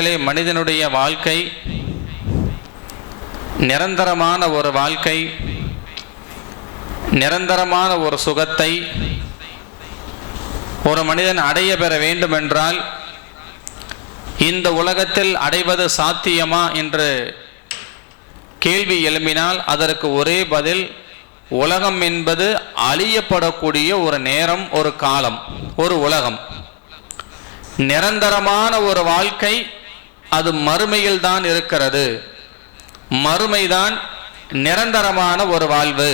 மனிதனுடைய வாழ்க்கை நிரந்தரமான ஒரு வாழ்க்கை நிரந்தரமான ஒரு சுகத்தை ஒரு மனிதன் அடைய பெற வேண்டுமென்றால் இந்த உலகத்தில் அடைவது சாத்தியமா என்று கேள்வி எழும்பினால் அதற்கு ஒரே பதில் உலகம் என்பது அழியப்படக்கூடிய ஒரு நேரம் ஒரு காலம் ஒரு உலகம். நிரந்தரமான ஒரு வாழ்க்கை அது மறுமையில் தான் இருக்கிறது. மறுமைதான் நிரந்தரமான ஒரு வாழ்வு.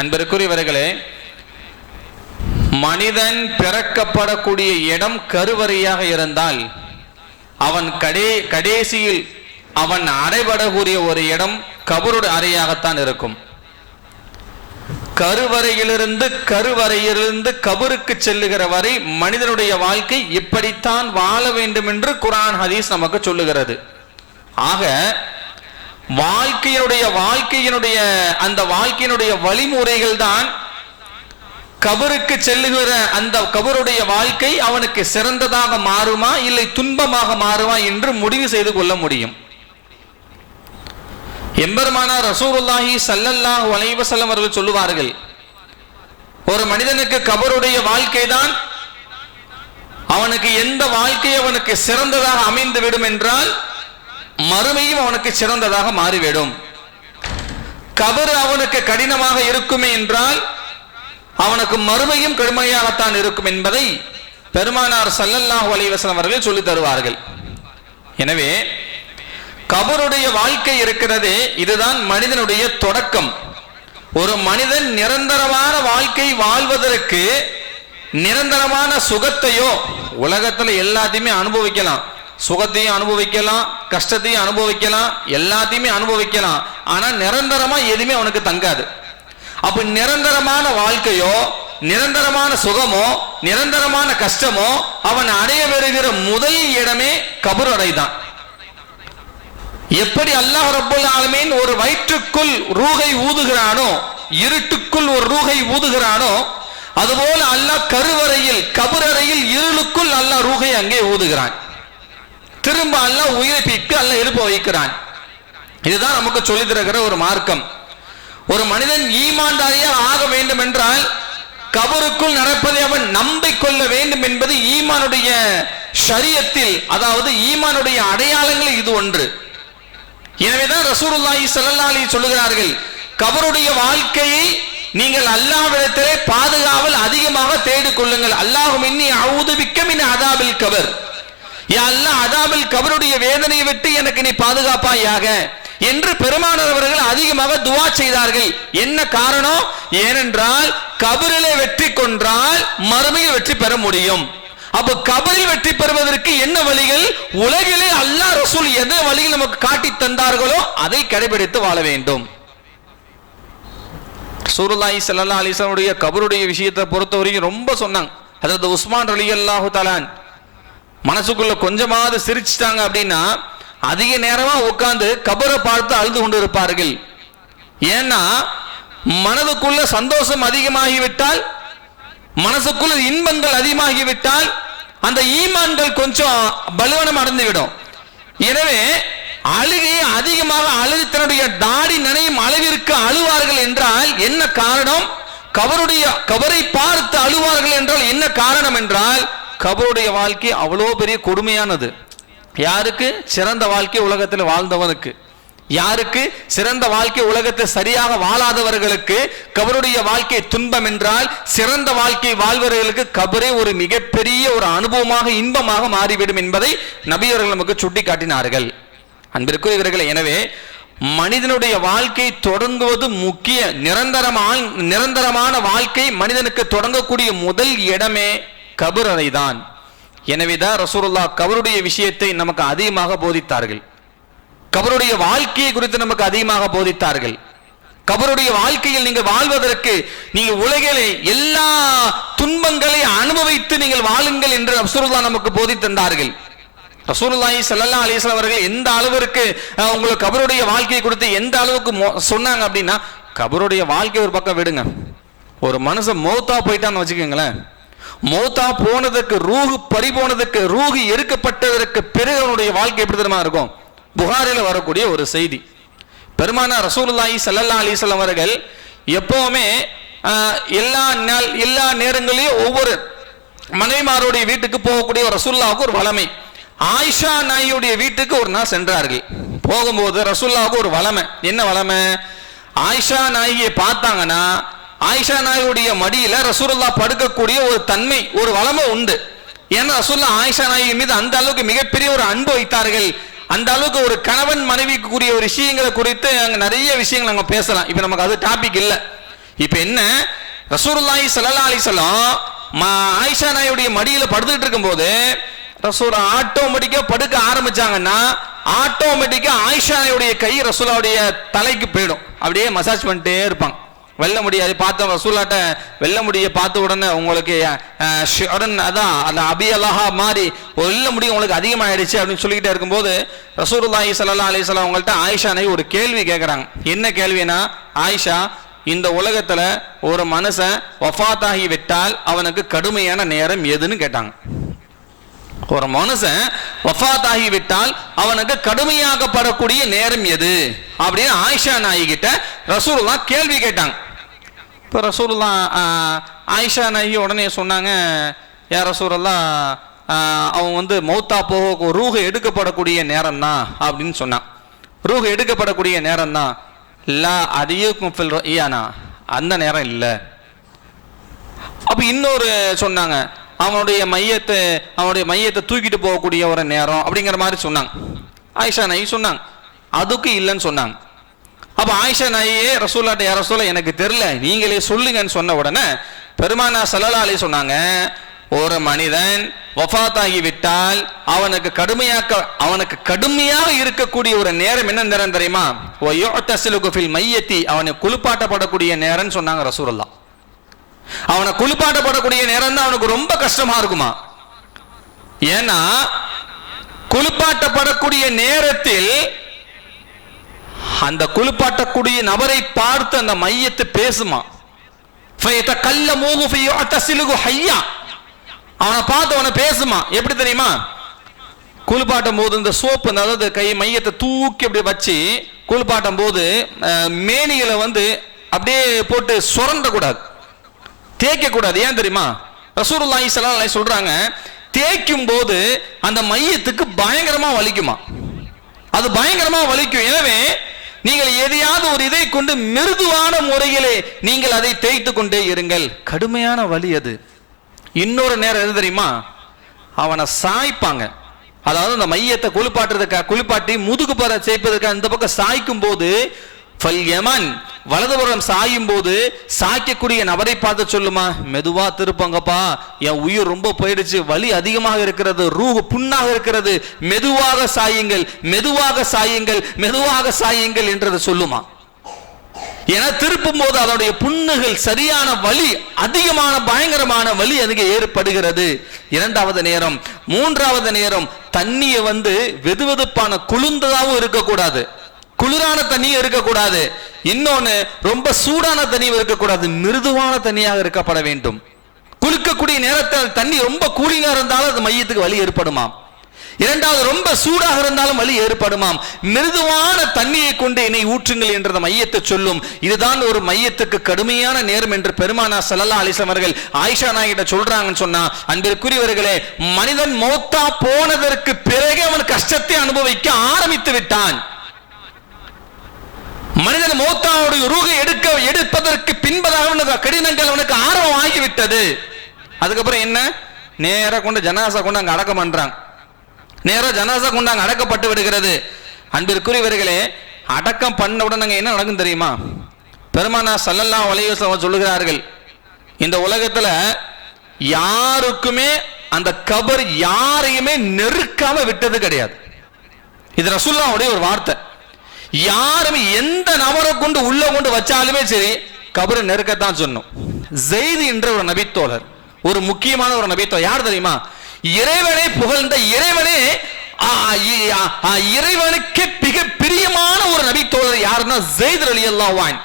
அன்பிற்குரியவர்களே மனிதன் பிறக்கப்படக்கூடிய இடம் கருவறையாக இருந்தால் அவன் கடே கடைசியில் அவன் அடைபடக்கூடிய ஒரு இடம் கபருடைய அறையாகத்தான் இருக்கும். கருவறையிலிருந்து கருவறையிலிருந்து கபருக்கு செல்லுகிற வரை மனிதனுடைய வாழ்க்கை இப்படித்தான் வாழ வேண்டும் என்று குரான் ஹதீஸ் நமக்கு சொல்லுகிறது. ஆக வாழ்க்கையினுடைய வாழ்க்கையினுடைய அந்த வாழ்க்கையினுடைய வழிமுறைகள் தான் கபருக்கு செல்லுகிற அந்த கபருடைய வாழ்க்கை அவனுக்கு சிறந்ததாக மாறுமா இல்லை துன்பமாக மாறுமா என்று முடிவு செய்து கொள்ள முடியும். எம்பெருமானா ரசூருல்லாஹி சல்லல்லாஹ் வலைவசல்லம் அவர்கள் சொல்லுவார்கள் ஒரு மனிதனுக்கு கபருடைய வாழ்க்கை தான் அவனுக்கு எந்த வாழ்க்கை அவனுக்கு சிறந்ததாக அமைந்து விடும் என்றால் மறுமையும் அவனுக்கு சிறந்ததாக மாறிவிடும். கபர் அவனுக்கு கடினமாக இருக்குமே என்றால் அவனுக்கு மறுமையும் கடுமையாகத்தான் இருக்கும் என்பதை பெருமானார் சல்லல்லாஹு அலைஹி அவர்கள் சொல்லி தருவார்கள். எனவே கபருடைய வாழ்க்கை இருக்கிறதே இதுதான் மனிதனுடைய தொடக்கம். ஒரு மனிதன் நிரந்தரமான வாழ்க்கை வாழ்வதற்கு நிரந்தரமான சுகத்தையோ உலகத்துல எல்லாத்தையுமே அனுபவிக்கலாம். சுகத்தையும் அனுபவிக்கலாம் கஷ்டத்தையும் அனுபவிக்கலாம் எல்லாத்தையுமே அனுபவிக்கலாம். ஆனா நிரந்தரமா எதுவுமே அவனுக்கு தங்காது. அப்ப நிரந்தரமான வாழ்க்கையோ நிரந்தரமான சுகமோ நிரந்தரமான கஷ்டமோ அவன் அடைய வருகிற முதல் இடமே கபர் தான் எப்படி அல்லாஹ் ரபுல் ஆலமீன் ஒரு வயிற்றுக்குள் ரூகை ஊதுகிறானோ இருட்டுக்குள் ஒரு ரூகை ஊதுகிறானோ அதுபோல அல்லாஹ் கருவறையில் கபரறையில் இருளுக்குள் அல்லாஹ் ரூகை அங்கே ஊதுகிறான். திரும்ப அல்லாஹ் உயிரிப்பிக்கு அல்லாஹ் எழுப்ப வைக்கிறான். இதுதான் நமக்கு சொல்லி தருகிற ஒரு மார்க்கம். ஒரு மனிதன் ஈமான்தாரியா ஆக வேண்டும் என்றால் கபருக்குள் நடப்பதை அவன் நம்பிக்கொள்ள வேண்டும் என்பது ஈமானுடைய ஷரியத்தில் அதாவது ஈமானுடைய அடையாளங்களில் இது ஒன்று. எனவேதான் ரசூருல்லாஹி ஸல்லல்லாஹு அலைஹி சொல்லுகிறார்கள் கபருடைய வாழ்க்கையை நீங்கள் அல்லாவிடத்திலே பாதுகாவல் அதிகமாக தேடிக்கொள்ளுங்கள் அல்லாஹும் இன்னி அவுது பிக்க அதாபில் கபர். யா அல்லாஹ் அதாபில் கபருடைய வேதனையை விட்டு எனக்கு நீ பாதுகாப்பாயாக. என்று பெருமானவர்கள் அவர்கள் அதிகமாக துவா செய்தார்கள். என்ன காரணம்? ஏனென்றால் கபரிலே வெற்றி கொன்றால் மறுமையில் வெற்றி பெற முடியும். அப்ப கபரில் வெற்றி பெறுவதற்கு என்ன வழிகள்? உலகிலே அல்லாஹ் ரசூல் எந்த வழியில் நமக்கு காட்டி தந்தார்களோ அதை கடைபிடித்து வாழ வேண்டும். சூருல்லாஹி சல்லா அலிசனுடைய கபருடைய விஷயத்தை பொறுத்தவரையும் ரொம்ப சொன்னாங்க. அதாவது உஸ்மான் ரலியல்லாஹு தலான் மனசுக்குள்ள கொஞ்சமாவது சிரிச்சிட்டாங்க அப்படின்னா அதிக நேரமா உட்கார்ந்து கபரை பார்த்து அழுது கொண்டு இருப்பார்கள் ஏன்னா மனதுக்குள்ள சந்தோஷம் அதிகமாகிவிட்டால் மனசுக்குள்ள இன்பங்கள் அதிகமாகிவிட்டால் அந்த ஈமான்கள் கொஞ்சம் பலுவனம் அடைந்துவிடும். எனவே அழுகை அதிகமாக அழுது தன்னுடைய தாடி நனையும் அளவிற்கு அழுவார்கள் என்றால் என்ன காரணம்? கவருடைய கவரை பார்த்து அழுவார்கள் என்றால் என்ன காரணம் என்றால் கபருடைய வாழ்க்கை அவ்வளோ பெரிய கொடுமையானது. யாருக்கு? சிறந்த வாழ்க்கை உலகத்தில் வாழ்ந்தவனுக்கு. யாருக்கு? சிறந்த வாழ்க்கை உலகத்தை சரியாக வாழாதவர்களுக்கு கபருடைய வாழ்க்கை துன்பம் என்றால் சிறந்த வாழ்க்கை வாழ்வர்களுக்கு கபரே ஒரு மிகப்பெரிய ஒரு அனுபவமாக இன்பமாக மாறிவிடும் என்பதை நபியவர்கள் நமக்கு சுட்டி காட்டினார்கள் அன்பிற்குரியவர்களே எனவே மனிதனுடைய வாழ்க்கை தொடங்குவது முக்கிய நிரந்தரமான நிரந்தரமான வாழ்க்கை மனிதனுக்கு தொடங்கக்கூடிய முதல் இடமே கபர் தான் எனவேதான் ரசூருல்லா கபருடைய விஷயத்தை நமக்கு அதிகமாக போதித்தார்கள். கபருடைய வாழ்க்கையை குறித்து நமக்கு அதிகமாக போதித்தார்கள். கபருடைய வாழ்க்கையில் நீங்கள் வாழ்வதற்கு நீங்கள் உலகிலே எல்லா துன்பங்களை அனுபவித்து நீங்கள் வாழுங்கள் என்று ரசூலுல்லா நமக்கு போதித்தந்தார்கள் ரசூலுல்லாஹி ஸல்லல்லாஹு அலைஹி அவர்கள் எந்த அளவிற்கு உங்களுக்கு கபருடைய வாழ்க்கையை கொடுத்து எந்த அளவுக்கு சொன்னாங்க அப்படின்னா கபருடைய வாழ்க்கை ஒரு பக்கம் விடுங்க. ஒரு மனுஷன் மௌத்தா போயிட்டான்னு வச்சுக்கோங்களேன். மௌத்தா போனதுக்கு ரூஹு பறி போனதுக்கு ரூஹு எடுக்கப்பட்டதற்கு பிறகு அவனுடைய வாழ்க்கை எப்படி தெரியுமா இருக்கும்? புகாரில் வரக்கூடிய ஒரு செய்தி. பெருமானா ரசூலுல்லாஹி சல்லல்லா அலைஹி அவர்கள் எப்போவுமே எல்லா நாள் எல்லா நேரங்களையும் ஒவ்வொரு மனைவிமாருடைய வீட்டுக்கு போகக்கூடிய ஒரு ரசூல்லாவுக்கு ஒரு வளமை. ஆயிஷா நாயுடைய வீட்டுக்கு ஒரு நாள் சென்றார்கள். போகும்போது ரசூல்லாவுக்கு ஒரு வளமை. என்ன வளமை? ஆயிஷா நாயியை பார்த்தாங்கன்னா ஆயிஷா நாயுடைய மடியில ரசூல்லா படுக்கக்கூடிய ஒரு தன்மை ஒரு வளமை உண்டு. ஏன்னா ரசூல்லா ஆயிஷா நாயகி மீது அந்த அளவுக்கு மிகப்பெரிய ஒரு அன்பு வைத்தார்கள். அந்த அளவுக்கு ஒரு கணவன் மனைவிக்குரிய ஒரு விஷயங்களை குறித்து நாங்கள் நிறைய விஷயங்கள் நாங்கள் பேசலாம். இப்போ நமக்கு அது டாபிக் இல்லை. இப்போ என்ன? ரசூலுல்லாஹி ஸல்லல்லாஹு அலைஹி மா- ஆயிஷா நாயுடைய மடியில் படுத்துட்டு இருக்கும்போது ரசூல் ஆட்டோமேட்டிக்காக படுக்க ஆரம்பிச்சாங்கன்னா ஆட்டோமேட்டிக்காக ஆயிஷா நாயுடைய கை ரசூலாவுடைய தலைக்கு போயிடும். அப்படியே மசாஜ் பண்ணிட்டே இருப்பாங்க. வெல்ல முடியாது. பார்த்த ரசூலாட்ட வெல்ல முடிய பார்த்த உடனே உங்களுக்கு ஷுரன் அதான் அந்த அபி அல்லாஹா ஒரு வெல்ல முடியும் உங்களுக்கு அதிகமாயிடுச்சு அப்படின்னு சொல்லிக்கிட்டே இருக்கும்போது ரசூலுல்லாஹி ஸல்லல்லாஹு அலைஹி உங்கள்கிட்ட அவங்கள்ட்ட ஆயிஷா நபி ஒரு கேள்வி கேட்குறாங்க என்ன கேள்வினா ஆயிஷா இந்த உலகத்தில் ஒரு மனுஷன் வஃபாத்தாகி விட்டால் அவனுக்கு கடுமையான நேரம் எதுன்னு கேட்டாங்க. ஒரு மனுஷன் வஃத் ஆகிவிட்டால் அவனுக்கு கடுமையாக்கப்படக்கூடிய நேரம் எது? அப்படின்னு ஆயிஷா நாயகி கிட்ட கேள்வி கேட்டாங்க. இப்போ ரசூலுல்லா ஆயிஷா நாயகி உடனே சொன்னாங்க யா ரசூரெல்லாம் அவன் வந்து மௌத்தா போக ரூஹு எடுக்கப்படக்கூடிய நேரம் தான் அப்படின்னு சொன்னான். ரூஹு எடுக்கப்படக்கூடிய நேரம் தான் லா அதையும் ஐயானா ஈயானா அந்த நேரம் இல்லை. அப்போ இன்னொரு சொன்னாங்க அவனுடைய மையத்தை அவனுடைய மையத்தை தூக்கிட்டு போகக்கூடிய ஒரு நேரம் அப்படிங்கிற மாதிரி சொன்னாங்க. ஆயிஷா நாயி சொன்னாங்க. அதுக்கு இல்லைன்னு சொன்னாங்க. அப்போ ஆயிஷா நாயே ரசூல்லாட்ட யார சொல்ல எனக்கு தெரியல. நீங்களே சொல்லுங்கன்னு சொன்ன உடனே பெருமானா சல்லல்லா சொன்னாங்க ஒரு மனிதன் வஃபாத்தாகி விட்டால் அவனுக்கு கடுமையாக்க அவனுக்கு கடுமையாக இருக்கக்கூடிய ஒரு நேரம் என்ன நேரம் தெரியுமா? ஒய்யோட்டசிலுக்கு ஃபில் மையத்தி. அவனை குளிப்பாட்டப்படக்கூடிய நேரம்னு சொன்னாங்க ரசூலுல்லாஹ். அவனை குளிப்பாட்டப்படக்கூடிய நேரம் தான் அவனுக்கு ரொம்ப கஷ்டமா இருக்குமா? ஏன்னா குளிப்பாட்டப்படக்கூடிய நேரத்தில் அந்த குளிப்பாட்டக்கூடிய நபரை பார்த்து அந்த மையத்தை பேசுமா? கல்ல மூகு சிலுகு ஹையா. அவனை பார்த்து அவனை பேசுமா? எப்படி தெரியுமா? குளிப்பாட்டும் போது இந்த சோப்பு அதாவது கை மையத்தை தூக்கி அப்படியே வச்சு குளிப்பாட்டும் போது மேனிகளை வந்து அப்படியே போட்டு சுரண்ட கூடாது தேய்க்க கூடாது ஏன் தெரியுமா? ரசூலுல்லாஹி சலாஹ் சொல்கிறாங்க சொல்றாங்க தேய்க்கும் போது அந்த மையத்துக்கு பயங்கரமா வலிக்குமா? அது பயங்கரமா வலிக்கும். எனவே நீங்கள் எதையாவது ஒரு இதை கொண்டு மிருதுவான முறையிலே நீங்கள் அதை தேய்த்து கொண்டே இருங்கள். கடுமையான வலி அது. இன்னொரு நேரம் எது தெரியுமா? அவனை சாய்ப்பாங்க. அதாவது அந்த மையத்தை குளிப்பாட்டுறதுக்காக குளிப்பாட்டி முதுகு பர சேர்ப்பதற்காக இந்த பக்கம் சாய்க்கும் போது ஃபல்யமன் வலதுபுறம் சாயும் போது சாய்க்கக்கூடிய நபரை பார்த்து சொல்லுமா? மெதுவா திருப்பங்கப்பா. என் உயிர் ரொம்ப போயிடுச்சு. வலி அதிகமாக இருக்கிறது. ரூஹு புண்ணாக இருக்கிறது. மெதுவாக சாயுங்கள். மெதுவாக சாயுங்கள். மெதுவாக சாயுங்கள் என்றது சொல்லுமா? என திருப்பும் போது அதனுடைய புண்ணுகள் சரியான வலி அதிகமான பயங்கரமான வலி அதுக்கு ஏற்படுகிறது. இரண்டாவது நேரம். மூன்றாவது நேரம். தண்ணியை வந்து வெதுவெதுப்பான குளிர்ந்ததாகவும் இருக்கக்கூடாது. குளிரான தண்ணியும் இருக்கக்கூடாது. இன்னொன்னு ரொம்ப சூடான தண்ணியும் இருக்கக்கூடாது. மிருதுவான தண்ணியாக இருக்கப்பட வேண்டும். குளிக்கக்கூடிய நேரத்தில் தண்ணி ரொம்ப கூலிங்கா இருந்தாலும் அது மையத்துக்கு வலி ஏற்படுமாம். இரண்டாவது ரொம்ப சூடாக இருந்தாலும் வலி ஏற்படுமாம். மிருதுவான தண்ணியை கொண்டு என்னை ஊற்றுங்கள் என்ற மையத்தை சொல்லும். இதுதான் ஒரு மையத்துக்கு கடுமையான நேரம் என்று பெருமானா சல்லல்லா அலிசமர்கள் அவர்கள் ஆயிஷா நாயிட்ட சொல்றாங்கன்னு சொன்னா அன்பிற்குரியவர்களே மனிதன் மௌத்தா போனதற்கு பிறகு அவன் கஷ்டத்தை அனுபவிக்க ஆரம்பித்து விட்டான். மௌத்தாவுடைய ரூகை எடுக்க எடுப்பதற்கு பின்பதாக அவனுக்கு கடினங்கள் அவனுக்கு ஆர்வம் ஆகிவிட்டது. அதுக்கப்புறம் என்ன? நேராக கொண்டு ஜனாசா கொண்டு அங்க அடக்கம் பண்றாங்க நேராக ஜனாசா கொண்டு அங்கே அடக்கப்பட்டு விடுகிறது. அன்பிற்குரியவர்களே அடக்கம் பண்ண உடனே என்ன நடக்கும் தெரியுமா? பெருமானா சல்லல்லா அலைஹி சொல்லுகிறார்கள் இந்த உலகத்துல யாருக்குமே அந்த கபர் யாரையுமே நெருக்காம விட்டது கிடையாது. இது ரசுல்லாவுடைய ஒரு வார்த்தை. யாருமே எந்த நபரை கொண்டு உள்ள கொண்டு வச்சாலுமே சரி கபரை நெருக்கத்தான் சொன்னோம் ஜெய்து என்ற ஒரு நபித்தோழர் ஒரு முக்கியமான ஒரு நபித்தோழர் யார் தெரியுமா? இறைவனை புகழ்ந்த இறைவனே ஆ, இ- ஆ, ஆ, இறைவனுக்கு மிக பிரியமான ஒரு நபித்தோழர் யாருன்னா ஜெயித் அலி அல்லாஹ்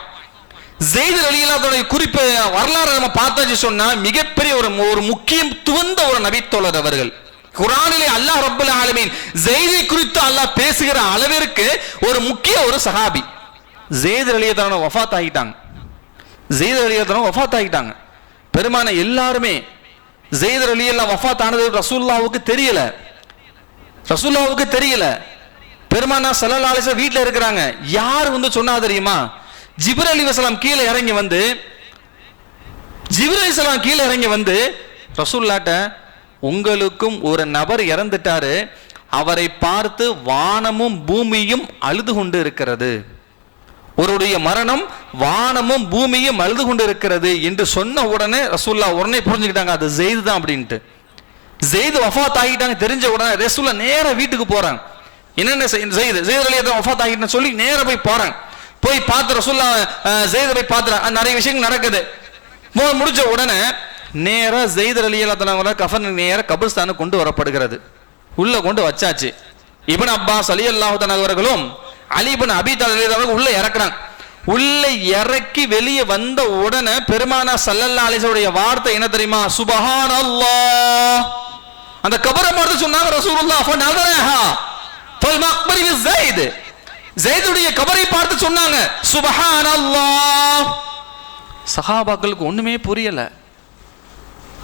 ஜெயித் அலியல்லாவுடைய குறிப்பு வரலாறு நம்ம பார்த்தாச்சு சொன்னா மிகப்பெரிய ஒரு ஒரு முக்கியம் துவந்த ஒரு நபித்தோழர் அவர்கள். குரானிலே அல்லாஹ் ரப்பல் ஆலமீன் ஜெயிதை குறித்து அல்லாஹ் பேசுகிற அளவிற்கு ஒரு முக்கிய ஒரு சஹாபி. ஜெயித் அலியதான வஃபாத் ஆகிட்டாங்க ஜெயித் அலியதான வஃபாத் ஆகிட்டாங்க பெருமான எல்லாருமே ஜெயித் அலியல்லா வஃபாத் ஆனது ரசூல்லாவுக்கு தெரியல. ரசூல்லாவுக்கு தெரியல. பெருமானா சல்லல்லாஹு அலைஹி வீட்டில் இருக்கிறாங்க. யார் வந்து சொன்னா தெரியுமா? ஜிப்ர அலி வசலாம் கீழே இறங்கி வந்து ஜிப்ர அலி சலாம் கீழே இறங்கி வந்து ரசூல்லாட்ட உங்களுக்கும் ஒரு நபர் இறந்துட்டாரு அவரை பார்த்து வானமும் பூமியும் அழுது கொண்டு இருக்கிறது ஒருடைய மரணம் வானமும் பூமியும் அழுது கொண்டு இருக்கிறது என்று சொன்ன உடனே ரசூல்லா உடனே புரிஞ்சுக்கிட்டாங்க அது ஜெயிது தான் அப்படின்ட்டு. ஜெயிது வஃபாத் ஆகிட்டாங்க தெரிஞ்ச உடனே ரசூல்லா நேராக வீட்டுக்கு போறாங்க. என்னென்ன செய்யுது ஜெயிது அலி தான் வஃபாத் ஆகிட்டேன்னு சொல்லி நேராக போய் போறாங்க. போய் பார்த்து ரசூல்லா அஹ், ஜெயிதை போய் பார்த்துறாங்க. நிறைய விஷயங்கள் நடக்குது. முடிஞ்ச உடனே நேராக ஜெயித் அலி அல்லா கஃபன் நேராக கபிர்ஸ்தானுக்கு கொண்டு வரப்படுகிறது. உள்ளே கொண்டு வச்சாச்சு. இபன் அப்பாஸ் அலி அல்லாஹு அவர்களும் அலிபன் அபிதா அலி அவர்கள் உள்ள இறக்குறாங்க. உள்ளே இறக்கி வெளியே வந்த உடனே பெருமானா சல்லல்லா அலிசவுடைய வார்த்தை என்ன தெரியுமா? சுபஹான் அல்லாஹ் அந்த கபரை பார்த்து சொன்னாங்க ரசூலுல்லாஹ் ஃபனதரஹா ஃபல் மக்பரி பி ஸைத் கபரை பார்த்து சொன்னாங்க சுபஹான் அல்லாஹ் சஹாபாக்களுக்கு ஒண்ணுமே புரியல.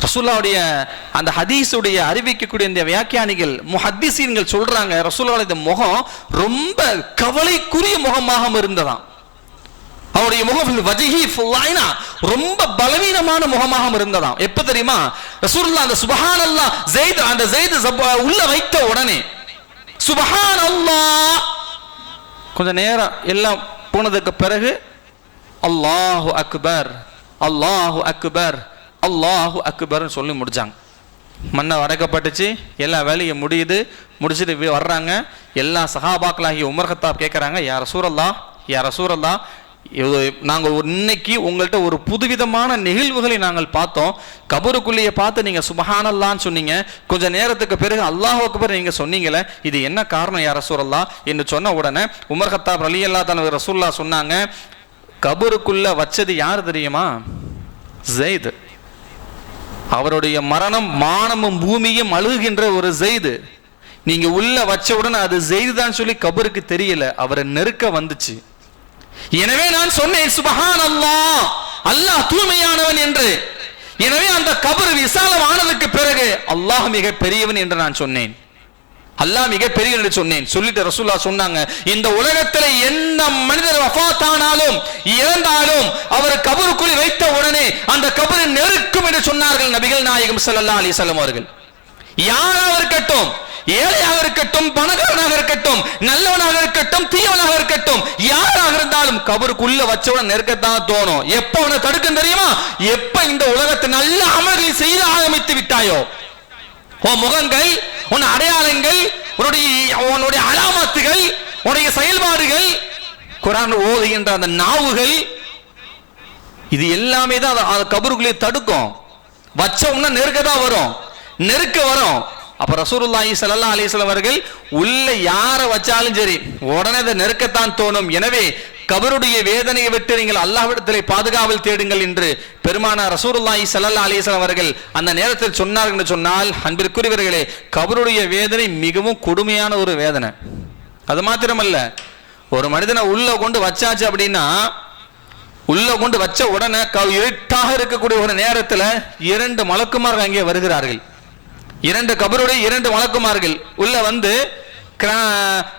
ரசூல்லாவுடைய அந்த ஹதீஸுடைய அறிவிக்கக்கூடிய இந்த வியாக்கியானிகள் முஹத்திசீன்கள் சொல்றாங்க ரசூல்லாவுடைய முகம் ரொம்ப கவலைக்குரிய முகமாக இருந்ததாம். அவருடைய முகம் வஜிஹி ஃபுல்லாயினா ரொம்ப பலவீனமான முகமாக இருந்ததாம். எப்ப தெரியுமா? ரசூல்லா அந்த சுபஹான் அல்லா ஜெயித் அந்த ஜெயித் உள்ள வைத்த உடனே சுபஹான் அல்லாஹ் கொஞ்ச நேரம் எல்லாம் போனதுக்கு பிறகு அல்லாஹு அக்பர் அல்லாஹு அக்பர் அல்லாஹு அக்பர்னு சொல்லி முடிச்சாங்க. மண்ணை வடக்கப்பட்டுச்சு எல்லா வேலையும் முடியுது முடிச்சுட்டு வர்றாங்க. எல்லா சஹாபாக்களாகிய உமர்கத்தாப் கேட்குறாங்க யார் சூரல்லா யார் சூரல்லா இது நாங்கள் இன்னைக்கு உங்கள்கிட்ட ஒரு புதுவிதமான நிகழ்வுகளை நாங்கள் பார்த்தோம். கபருக்குள்ளேயே பார்த்து நீங்கள் சுபஹானல்லான்னு சொன்னீங்க. கொஞ்சம் நேரத்துக்கு பிறகு அல்லாஹ் அக்பர் நீங்கள் சொன்னீங்களே இது என்ன காரணம் யார் ரசூரல்லா என்று சொன்ன உடனே உமர் கத்தாப் அலி அல்லா தான் ரசூல்லா சொன்னாங்க கபருக்குள்ளே வச்சது யார் தெரியுமா? ஜெயித். அவருடைய மரணம் மானமும் பூமியும் அழுகின்ற ஒரு செய்து நீங்க உள்ள வச்சவுடன் அது செய்துதான் சொல்லி கபருக்கு தெரியல அவரை நெருக்க வந்துச்சு. எனவே நான் சொன்னேன் சுபஹான் அல்லாஹ் அல்லாஹ் தூய்மையானவன் என்று. எனவே அந்த கபர் விசாலம் ஆனதுக்கு பிறகு அல்லாஹ் மிக பெரியவன் என்று நான் சொன்னேன். அல்லாஹ் மிக பெரிய என்று சொன்னேன். சொல்லிட்டு ரசூல்லா சொன்னாங்க. இந்த உலகத்தில் எந்த மனிதர் வஃபாத்தானாலும் இறந்தாலும் அவர் கபருக்குள் வைத்த உடனே அந்த கபரை நெருக்கும் என்று சொன்னார்கள் நபிகள் நாயகம் சல்லா அலைஹி வஸல்லம் அவர்கள். யாராக இருக்கட்டும் ஏழையாக இருக்கட்டும் பணக்காரனாக இருக்கட்டும் நல்லவனாக இருக்கட்டும் தீயவனாக இருக்கட்டும் யாராக இருந்தாலும் கபருக்குள்ள வச்சவன நெருக்கத்தான் தோணும். எப்ப அவனை தடுக்கும் தெரியுமா? எப்ப இந்த உலகத்தை நல்ல அமல்களை செய்து ஆரம்பித்து விட்டாயோ? உன் முகங்கள் உன் அடையாளங்கள் உன்னுடைய உன்னுடைய அலாமத்துகள் உன்னுடைய செயல்பாடுகள் குரான் ஓதுகின்ற அந்த நாவுகள் இது எல்லாமே தான் அதை- அதை கபருக்குள்ளே தடுக்கும். வச்சோம்னா நெருக்க தான் வரும். நெருக்க வரும். அப்ப ரசூருல்லாஹி ஸல்லல்லாஹு அலிஸ்லாம் அவர்கள் உள்ள யாரை வச்சாலும் சரி உடனே அதை நெருக்கத்தான் தோணும். எனவே கபருடைய வேதனையை விட்டு நீங்கள் அல்லாஹ்விடத்திலே பாதுகாவல் தேடுங்கள் என்று பெருமானார் ரசூருல்லாஹி சல்லா அலிஸ்லாம் அவர்கள் அந்த நேரத்தில் சொன்னார்கள் என்று சொன்னால் அன்பிற்குரியவர்களே கபருடைய வேதனை மிகவும் கொடுமையான ஒரு வேதனை. அது மாத்திரமல்ல ஒரு மனிதனை உள்ள கொண்டு வச்சாச்சு அப்படின்னா உள்ள கொண்டு வச்ச உடனே க- இருட்டாக இருக்கக்கூடிய ஒரு நேரத்தில் இரண்டு மலக்குமார்கள் அங்கே வருகிறார்கள். இரண்டு கபருடைய இரண்டு மலக்குமார்கள் உள்ள வந்து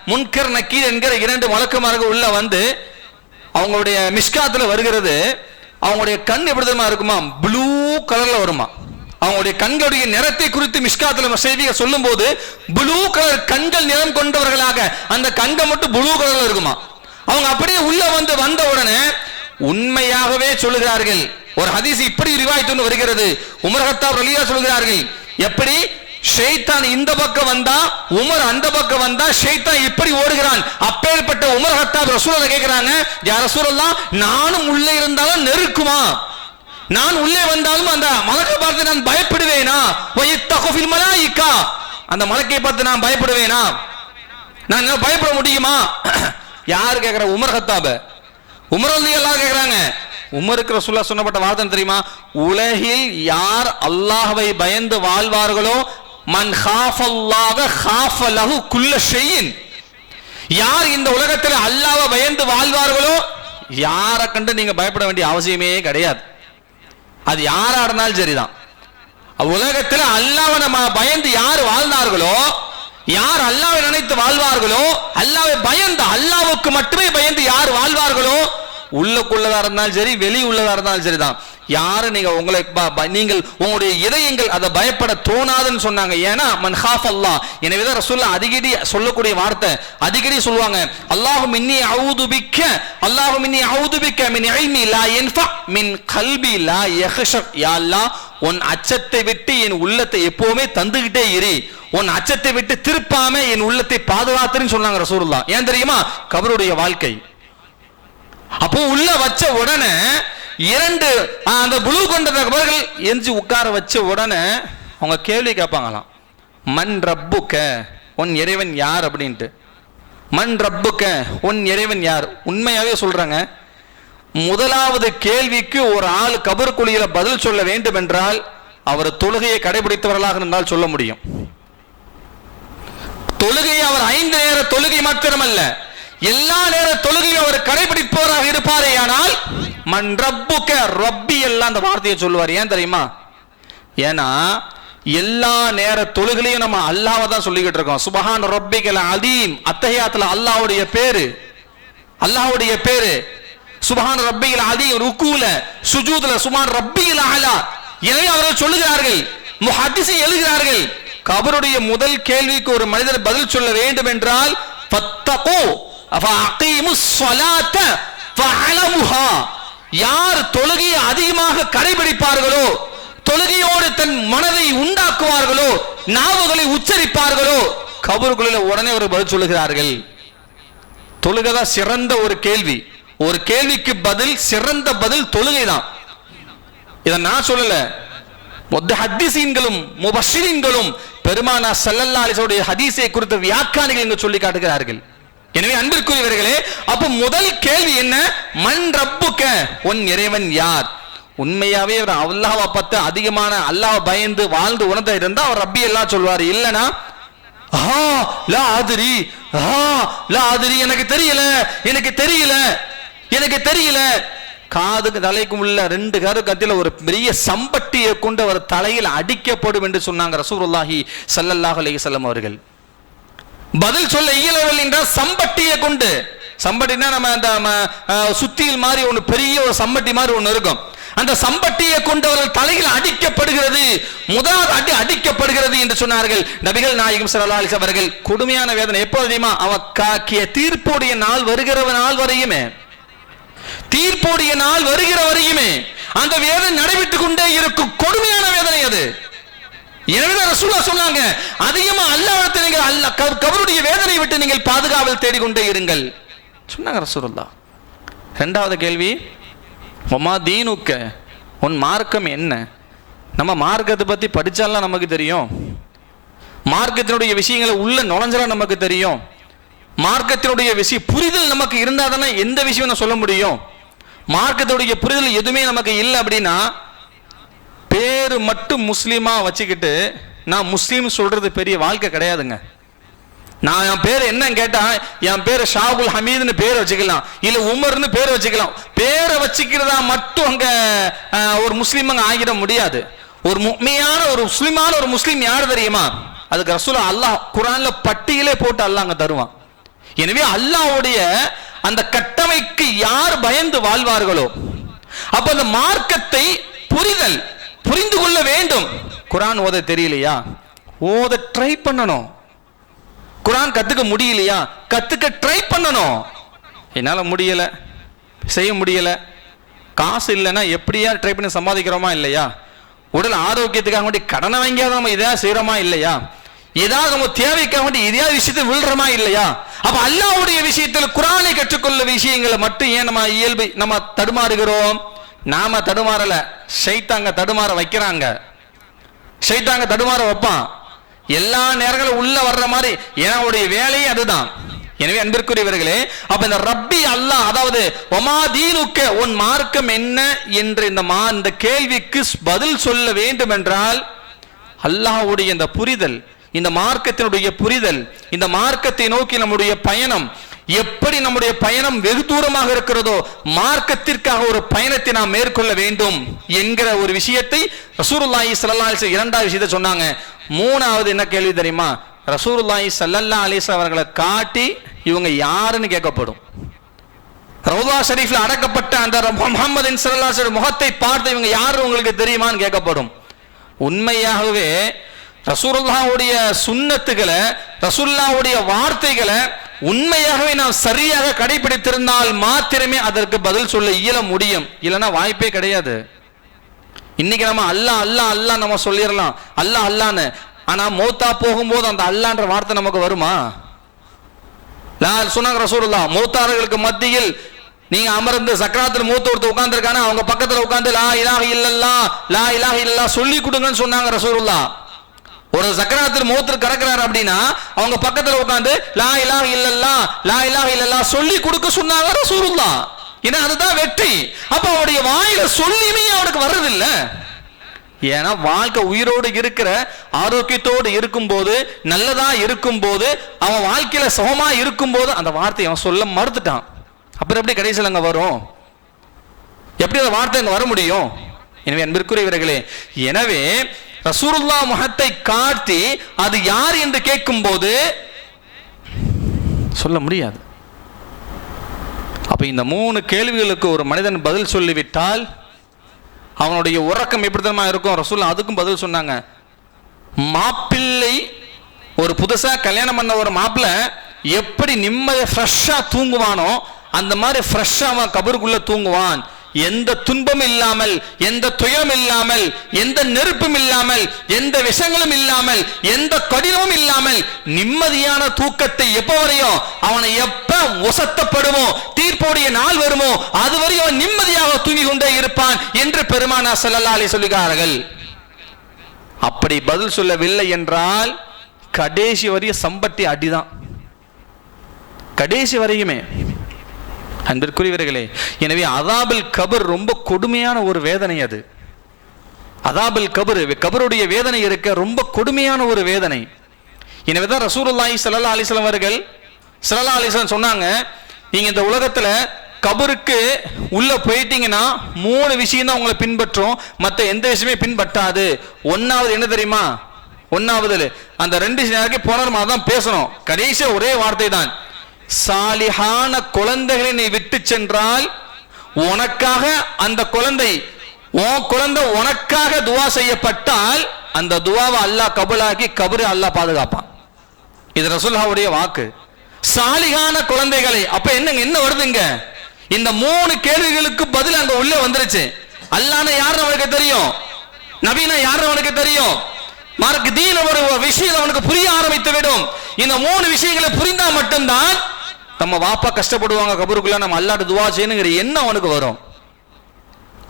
முன்கர் நக்கீர் என்கிற இரண்டு மலக்குமார்கள் உள்ள வந்து அவங்களுடைய மிஷ்காத்தில் வருகிறது அவங்களுடைய கண் எப்படி தெரியுமா இருக்குமா? ப்ளூ கலரில் வருமா? அவங்களுடைய கண்களுடைய நிறத்தை குறித்து மிஷ்காத்துல செய்தியை சொல்லும் போது ப்ளூ கலர் கண்கள் நிறம் கொண்டவர்களாக அந்த கண்கள் மட்டும் ப்ளூ கலர்ல இருக்குமா? அவங்க அப்படியே உள்ள வந்து வந்த உடனே உண்மையாகவே சொல்லுகிறார்கள். ஒரு ஹதீஸ் இப்படி ரிவாய்த்து வருகிறது. உமர் ஹத்தாப் ரலியா சொல்கிறார்கள் எப்படி? ஷெய்தான் இந்த பக்கம் வந்தா உமர் அந்த பக்கம் வந்தா ஷெய்தான் இப்படி ஓடுகிறான். அப்பேற்பட்ட உமர் ஹத்தாப் ரசூலை கேட்கிறாங்க யார் ரசூலல்லா நானும் உள்ளே இருந்தாலும் நெருக்குமா? நான் உள்ளே வந்தாலும் அந்த மலக்கை பார்த்து நான் பயப்படுவேனா? மலாயிக்கா அந்த மலக்கை பார்த்து நான் பயப்படுவேனா? நான் பயப்பட முடியுமா? யார் கேட்கிற உமர் ஹத்தாப. உமர் அலி எல்லாம் கேட்கிறாங்க உமருக்கு ரசூல்லா சொன்னப்பட்ட வார்த்தை தெரியுமா? உலகில் யார் அல்லாஹவை பயந்து வாழ்வார்களோ மன் ஹாஃபல்லாக ஹாஃபலஹு குல்ல ஷெய்யின் யார் இந்த உலகத்தில் அல்லாஹ்வை பயந்து வாழ்வார்களோ யாரை கண்டு நீங்க பயப்பட வேண்டிய அவசியமே கிடையாது. அது யாரா இருந்தாலும் சரிதான். உலகத்தில் அல்லாஹ்வை நம்ம பயந்து யார் வாழ்ந்தார்களோ யார் அல்லாவை நினைத்து வாழ்வார்களோ அல்லாவை பயந்து அல்லாவுக்கு மட்டுமே பயந்து யார் வாழ்வார்களோ உள்ளக்குள்ளதா இருந்தாலும் சரி வெளி உள்ளதா இருந்தாலும் சரிதான். யாரு நீங்க உங்களை ப- நீங்கள் உங்களுடைய இதயங்கள் அதை பயப்பட தோணாதுன்னு சொன்னாங்க. ஏன்னா மன் ஹாஃப் அல்லாஹ் எனவே தான் ரசூல்லா அடிக்கடி சொல்லக்கூடிய வார்த்தை அடிக்கடி சொல்லுவாங்க. அல்லாஹு மின்னி அவுது பிக்க அல்லாஹு மின்னி அவுது பிக்க மின் ஐமி லா என்ஃபா மின் கல்பி லா யஹ்ஷப் யா அல்லாஹ் உன் அச்சத்தை விட்டு என் உள்ளத்தை எப்பவுமே தந்துகிட்டே இரு. உன் அச்சத்தை விட்டு திருப்பாம என் உள்ளத்தை பாதுகாத்துன்னு சொன்னாங்க ரசூலுல்லாஹ். ஏன் தெரியுமா? கபருடைய வாழ்க்கை. அப்போ உள்ள வச்ச உடனே இரண்டு அந்த புழு கொண்ட நபர்கள் எஞ்சி உட்கார வச்ச உடனே அவங்க கேள்வி கேட்பாங்களாம். மண் ரப்புக்க உன் இறைவன் யார்? அப்படின்ட்டு. மண் ரப்புக்க உன் இறைவன் யார்? உண்மையாகவே சொல்றாங்க. முதலாவது கேள்விக்கு ஒரு ஆள் கபருக்குழியில பதில் சொல்ல வேண்டும் என்றால் அவர் தொழுகையை கடைபிடித்தவர்களாக இருந்தால் சொல்ல முடியும். தொழுகை அவர் ஐந்து நேர தொழுகை மாத்திரமல்ல எல்லா நேர தொழுகையும் அவர் கடைபிடிப்பவராக இருப்பாரே ஆனால் மண் ரப்புக்க ரப்பி எல்லாம் அந்த வார்த்தையை சொல்லுவார். ஏன் தெரியுமா? ஏன்னா எல்லா நேர தொழுகளையும் நம்ம அல்லாவை தான் சொல்லிக்கிட்டு இருக்கோம். சுபஹான் ரப்பிக்கல் அதீம் அத்தகையாத்துல அல்லாஹ்வுடைய பேரு. அல்லாஹ்வுடைய பேரு. சுபஹான் ரப்பியில் அதீம் ருக்கூல சுஜூதுல சுமான் ரப்பியில் அலா எனவே அவர்கள் சொல்லுகிறார்கள். முஹத்திஸை எழுகிறார்கள் கபருடைய முதல் கேள்விக்கு ஒரு மனிதர் பதில் சொல்ல வேண்டும் என்றால் பத்தகோ. யார் தொழுகையை அதிகமாக கடைபிடிப்பார்களோ தொழுகையோடு தன் மனதை உண்டாக்குவார்களோ நாவுகளை உச்சரிப்பார்களோ கபருக்குள்ள உடனே ஒரு பதில் சொல்லுகிறார்கள். தொழுகை சிறந்த ஒரு கேள்வி. ஒரு கேள்விக்கு பதில் சிறந்த பதில் தொழுகை தான். இதை நான் சொல்லல. மொத்த ஹத்தீசீன்களும் முபஷிரீன்களும் பெருமானா சல்லல்லா அலிசோடைய ஹதீஸை குறித்த வியாக்கானிகள் இங்கு சொல்லி காட்டுகிறார்கள். எனவே அன்பிற்குரியவர்களே அப்ப முதல் கேள்வி என்ன? மண் ரப்புக்க உன் இறைவன் யார்? உண்மையாவே அவர் அல்லாவை பார்த்து அதிகமான அல்லாஹ் பயந்து வாழ்ந்து உணர்ந்த இருந்தா அவர் ரப்பி எல்லாம் சொல்வார். இல்லனா ஆஹா லா ஆதிரி ஆஹா லா ஆதிரி எனக்கு தெரியல எனக்கு தெரியல எனக்கு தெரியல. காதுக்கு தலைக்கும் உள்ள ரெண்டு கரு கத்தில ஒரு பெரிய சம்பட்டியை கொண்டு அவர் தலையில் அடிக்கப்படும் என்று சொன்னாங்க ரசூலுல்லாஹி ஸல்லல்லாஹு அலைஹி வஸல்லம் அவர்கள். பதில் சொல்ல இயலவில்லை என்றால் சம்பட்டியை கொண்டு. சம்பட்டினா நம்ம அந்த சுத்தியில் மாதிரி ஒன்று பெரிய ஒரு சம்பட்டி மாதிரி ஒன்று இருக்கும். அந்த சம்பட்டியை கொண்டு அவர்கள் தலையில் அடிக்கப்படுகிறது. முதலாவது அடி அடிக்கப்படுகிறது என்று சொன்னார்கள். நபிகள் நாயகம் ஸல்லல்லாஹு அவர்கள் கொடுமையான வேதனை. எப்போ தெரியுமா? அவ காக்கிய தீர்ப்புடைய நாள் வருகிற நாள் வரையுமே. தீர்ப்புடைய நாள் வருகிற வரையுமே. அந்த வேதனை நடைபெற்றுக் கொண்டே இருக்கும். கொடுமையான வேதனை அது. எனவே ரசூலா சொன்னாங்க அதிகமா அல்லாவிடத்தை நீங்கள் அல்ல கபருடைய வேதனை விட்டு நீங்கள் பாதுகாவல் தேடிக்கொண்டே இருங்கள். சொன்னாங்க ரசூலுல்லா. ரெண்டாவது கேள்வி ஒமா தீனுக்க? உன் மார்க்கம் என்ன? நம்ம மார்க்கத்தை பற்றி படித்தாலாம் நமக்கு தெரியும். மார்க்கத்தினுடைய விஷயங்களை உள்ள நுழைஞ்சலாம் நமக்கு தெரியும். மார்க்கத்தினுடைய விஷயம் புரிதல் நமக்கு இருந்தால் தானே எந்த விஷயம் நான் சொல்ல முடியும். மார்க்கத்துடைய புரிதல் எதுவுமே நமக்கு இல்லை அப்படின்னா பேரு மட்டும் முஸ்லீமாக வச்சுக்கிட்டு நான் முஸ்லீம் சொல்றது பெரிய வாழ்க்கை கிடையாதுங்க. நான் என் பேர் என்ன கேட்டா என் பேர் ஷாகுல் ஹமீதுன்னு பேர் வச்சுக்கலாம். இல்ல உமர்னு பேர் வச்சுக்கலாம். பேரை வச்சுக்கிறதா மட்டும் அங்க ஒரு முஸ்லீம் ஆகிட முடியாது. ஒரு முக்மையான ஒரு முஸ்லிமான ஒரு முஸ்லீம் யார் தெரியுமா? அதுக்கு ரசூலா அல்லாஹ் குரான்ல பட்டியலே போட்டு அல்லாஹ் அங்க தருவான். எனவே அல்லாஹ்வுடைய அந்த கட்டமைக்கு யார் பயந்து வாழ்வார்களோ அப்ப அந்த மார்க்கத்தை புரிதல் புரிந்து கொள்ள வேண்டும். குரான் ஓத தெரியலையா? ஓத ட்ரை பண்ணணும். குரான் கத்துக்க முடியலையா? கத்துக்க ட்ரை பண்ணணும். என்னால முடியல. செய்ய முடியல. காசு இல்லைன்னா எப்படியா ட்ரை பண்ணி சம்பாதிக்கிறோமா இல்லையா? உடல் ஆரோக்கியத்துக்காக வேண்டி கடனை வாங்கியாவது நம்ம எதாவது செய்யறோமா இல்லையா? ஏதாவது நம்ம தேவைக்காக வேண்டி எதையாவது விஷயத்தை விழுறோமா இல்லையா? அப்ப அல்லாவுடைய விஷயத்தில் குரானை கற்றுக்கொள்ள விஷயங்களை மட்டும் ஏன் நம்ம இயல்பு நம்ம தடுமாறுகிறோம்? நாம தடுமாறல. சைத்தாங்க தடுமாற வைக்கிறாங்க. சைத்தாங்க தடுமாற வைப்பான். எல்லா நேரங்களும் உள்ள வர்ற மாதிரி என்னுடைய வேலையே அதுதான். எனவே அன்பிற்குரியவர்களே அப்ப இந்த ரப்பி அல்லாஹ் அதாவது ஒமா தீனுக்க உன் மார்க்கம் என்ன? என்று இந்த மா இந்த கேள்விக்கு பதில் சொல்ல வேண்டும் என்றால் அல்லாஹ்வுடைய இந்த புரிதல் இந்த மார்க்கத்தினுடைய புரிதல் இந்த மார்க்கத்தை நோக்கி நம்முடைய பயணம் எப்படி நம்முடைய பயணம் வெகு தூரமாக இருக்கிறதோ மார்க்கத்திற்காக ஒரு பயணத்தை நாம் மேற்கொள்ள வேண்டும் என்கிற ஒரு விஷயத்தை ரசூருல்லாஹி சல்லா அலிஸ் இரண்டாவது விஷயத்தை சொன்னாங்க. மூணாவது என்ன கேள்வி தெரியுமா? ரசூருல்லாஹி சல்லல்லா அலிஸ் அவர்களை காட்டி இவங்க யாருன்னு கேட்கப்படும். ரவுதா ஷரீஃப்ல அடக்கப்பட்ட அந்த முகமது ஸல்லல்லாஹு முகத்தை பார்த்து இவங்க யாரு உங்களுக்கு தெரியுமான்னு கேட்கப்படும். உண்மையாகவே ரசூலுல்லாஹ்வுடைய சுன்னத்துகளை ரசூல்லாவுடைய வார்த்தைகளை உண்மையாகவே நாம் சரியாக கடைபிடித்திருந்தால் மாத்திரமே அதற்கு பதில் சொல்ல இயல முடியும். இல்லைன்னா வாய்ப்பே கிடையாது. இன்னைக்கு நம்ம அல்லா அல்லா அல்லாஹ் நம்ம சொல்லிடலாம். அல்லா அல்லான்னு. ஆனா மௌத்தா போகும்போது அந்த அல்லான்ற வார்த்தை நமக்கு வருமா? லா சொன்னாங்க ரசூல்லா மூத்தாரர்களுக்கு மத்தியில் நீங்க அமர்ந்து சக்கராத்தில் மூத்த ஒருத்தர் உட்கார்ந்துருக்கான? அவங்க பக்கத்துல உட்கார்ந்து லா இலாக இல்லல்லா லா இலாக இல்லல்லா சொல்லி கொடுங்கன்னு சொன்னாங்க ரசூல்லா ஒரு சக்கராத்தில் மூத்தர் கிடக்குறாரு அப்படின்னா அவங்க பக்கத்துல உட்காந்து லா இலா இல்லல்லா லா இலா இல்லல்லா சொல்லி கொடுக்க சொன்னாங்க ரசூலுல்லா ஏன்னா அதுதான் வெற்றி. அப்ப அவருடைய வாயில சொல்லியுமே அவனுக்கு வர்றதில்லை. ஏன்னா வாழ்க்கை உயிரோடு இருக்கிற ஆரோக்கியத்தோடு இருக்கும்போது நல்லதா இருக்கும்போது அவன் வாழ்க்கையில சுகமா இருக்கும்போது அந்த வார்த்தையை அவன் சொல்ல மறுத்துட்டான். அப்புறம் எப்படி கடைசியில் அங்கே வரும்? எப்படி அந்த வார்த்தை அங்கே வர முடியும்? எனவே அன்பிற்குரியவர்களே எனவே ரசூருல்லா முகத்தை காட்டி அது யார் என்று கேட்கும்போது சொல்ல முடியாது. அப்ப இந்த மூணு கேள்விகளுக்கு ஒரு மனிதன் பதில் சொல்லிவிட்டால் அவனுடைய உறக்கம் எப்படி இருக்கும்? ரசூல் அதுக்கும் பதில் சொன்னாங்க. மாப்பிள்ளை ஒரு புதுசா கல்யாணம் பண்ண ஒரு மாப்பிள்ளை எப்படி நிம்மதியா ஃப்ரெஷ்ஷா தூங்குவானோ அந்த மாதிரி ஃப்ரெஷ்ஷா அவன் கபருக்குள்ள தூங்குவான். எந்த துன்பம் இல்லாமல் எந்த துயரம் இல்லாமல் எந்த நெருப்பும் இல்லாமல் எந்த விஷங்களும் இல்லாமல் எந்த கடினமும் இல்லாமல் நிம்மதியான தூக்கத்தை எப்ப வரையும் அவனை எப்ப உசத்தப்படுமோ தீர்ப்புடைய நாள் வருமோ அதுவரையும் அவன் நிம்மதியாக தூங்கி கொண்டே இருப்பான் என்று பெருமானா ஸல்லல்லாஹு சொல்லுகிறார்கள். அப்படி பதில் சொல்லவில்லை என்றால் கடைசி வரையும் சம்பட்டி அடிதான். கடைசி வரையுமே அன்பிற்குரியவர்களே எனவே அதாபில் கபர் ரொம்ப கொடுமையான ஒரு வேதனை அது. அதாபில் கபர் கபருடைய வேதனை இருக்க ரொம்ப கொடுமையான ஒரு வேதனை. எனவே தான் ரசூலுல்லாஹி ஸல்லல்லாஹு அலிஸ்லாம் அவர்கள் ஸல்லல்லாஹு அலிஸ்லாம் சொன்னாங்க நீங்க இந்த உலகத்துல கபருக்கு உள்ள போயிட்டீங்கன்னா மூணு விஷயம் தான் உங்களை பின்பற்றும். மற்ற எந்த விஷயமே பின்பற்றாது. ஒன்னாவது என்ன தெரியுமா? ஒன்னாவது அந்த ரெண்டு நேரம் போன மாதிரி தான் பேசணும். கடைசியா ஒரே வார்த்தை தான் சாலிஹான குழந்தைகளை நீ விட்டு சென்றால் உனக்காக அந்த குழந்தை உன் குழந்தை உனக்காக துவா செய்யப்பட்டால் அந்த துவாவை அல்லாஹ் கபுலாக்கி கபரு அல்லாஹ் பாதுகாப்பான். இது ரசுல்லாவுடைய வாக்கு. சாலிகான குழந்தைகளை அப்ப என்னங்க என்ன வருதுங்க இந்த மூணு கேள்விகளுக்கு பதில் அங்க உள்ள வந்துருச்சு. அல்லான யாருன்னு அவனுக்கு தெரியும்? நவீன யாருன்னு அவனுக்கு தெரியும்? மார்க்கு தீன ஒரு விஷயம் அவனுக்கு புரிய ஆரம்பித்து விடும். இந்த மூணு விஷயங்களை புரிந்தா மட்டும்தான் நம்ம வாப்பா கஷ்டப்படுவாங்க கபருக்குள்ள நம்ம அல்லாட்டு துவா செய்யணுங்கிற எண்ணம் அவனுக்கு வரும்.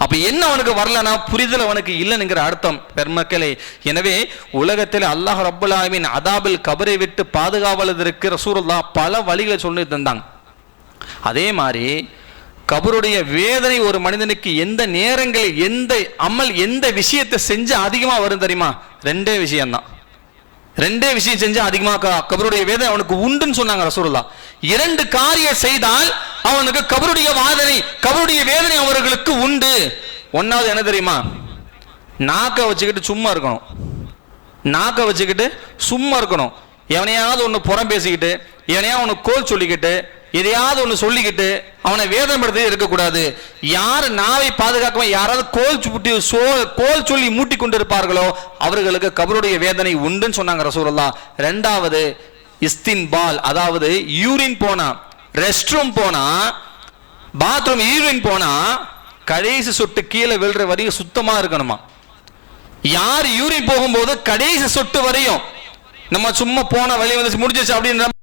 அப்ப என்ன அவனுக்கு வரலனா புரிதல் அவனுக்கு இல்லைங்கிற அர்த்தம் பெருமக்களே. எனவே உலகத்தில் அல்லாஹ் ரபுல்லாமின் அதாபில் கபரை விட்டு பாதுகாவலதற்கு ரசூலுல்லாஹ் பல வழிகளை சொல்லி தந்தாங்க அதே மாதிரி கபருடைய வேதனை ஒரு மனிதனுக்கு எந்த நேரங்களில் எந்த அமல் எந்த விஷயத்தை செஞ்சு அதிகமாக வரும் தெரியுமா? ரெண்டே விஷயம்தான். ரெண்டே விஷயம் செஞ்சு அதிகமாக கபருடைய வேதனை அவனுக்கு உண்டுன்னு சொன்னாங்க ரசூல்லா இரண்டு காரியம் செய்தால் அவனுக்கு கபருடைய வாதனை கபருடைய வேதனை அவர்களுக்கு உண்டு. ஒன்னாவது என்ன தெரியுமா? நாக்க வச்சுக்கிட்டு சும்மா இருக்கணும். நாக்க வச்சுக்கிட்டு சும்மா இருக்கணும். எவனையாவது ஒன்று புறம் பேசிக்கிட்டு எவனையா ஒன்று கோல் சொல்லிக்கிட்டு எதையாவது ஒன்று சொல்லிக்கிட்டு அவனை வேதனைப்படுத்தி இருக்கக்கூடாது. யார் நாவை பாதுகாக்காம யாராவது கோல் சுட்டி சோ கோல் சொல்லி மூட்டி கொண்டிருப்பார்களோ அவர்களுக்கு கபருடைய வேதனை உண்டுன்னு சொன்னாங்க ரசூலுல்லாஹ். ரெண்டாவது இஸ்தின் பால் அதாவது யூரின் போனா ரெஸ்ட் ரூம் போனா பாத்ரூம் யூரின் போனா கடைசி சொட்டு கீழே விழுற வரையும் சுத்தமா இருக்கணுமா? யார் யூரின் போகும்போது கடைசி சொட்டு வரையும் நம்ம சும்மா போன வழி வந்துச்சு முடிஞ்சிச்சு அப்படின்ற